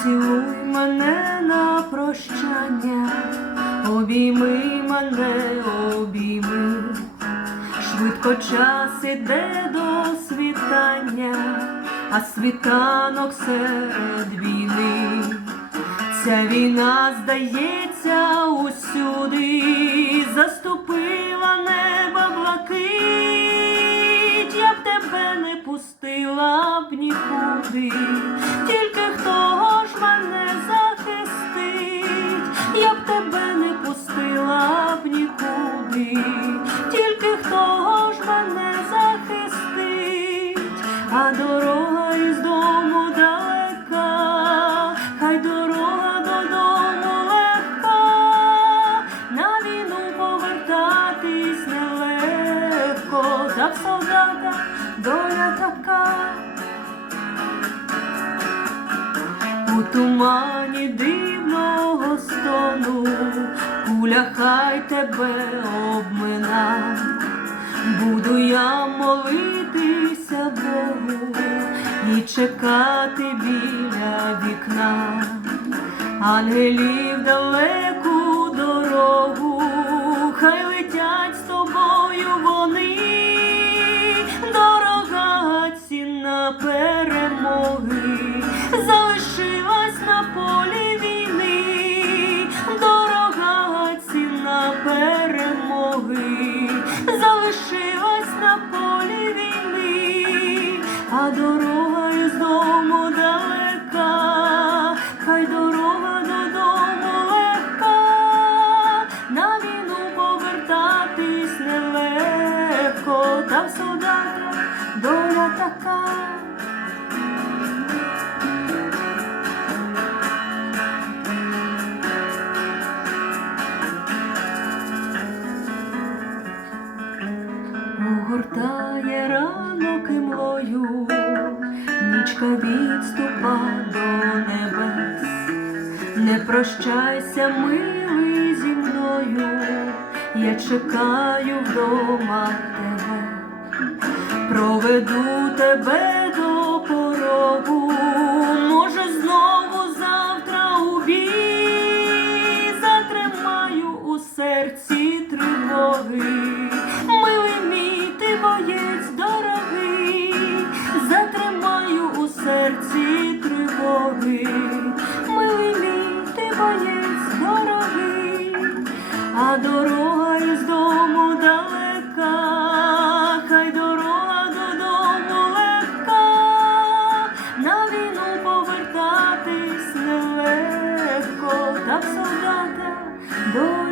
Поцілуй мене на прощання, обійми мене, обійми, швидко час іде до світання, а світанок серед війни. Ця війна, здається, усюди заступила неба блакить, я б тебе не пустила б нікуди, а дорога із дому далека, хай дорога додому легка, на війну повертатись нелегко, та в солдата доля така. У тумані дивного стону, куля хай тебе обмина, чекати біля вікна, ангелів далеку дорогу, хай летять з тобою вони, дорога цінна перемоги, залишилась на полі війни, дорога цінна перемоги, залишилась на полі війни, а та в солдата доля така. Огортає ранок і млою, нічка відступа до небес. Не прощайся, милий зі мною, я чекаю вдома тебе, проведу тебе до порогу, може знову завтра у затримаю у серці тривоги. Милий мій, ти боєць дорогий, затримаю у серці тривоги. Повертатись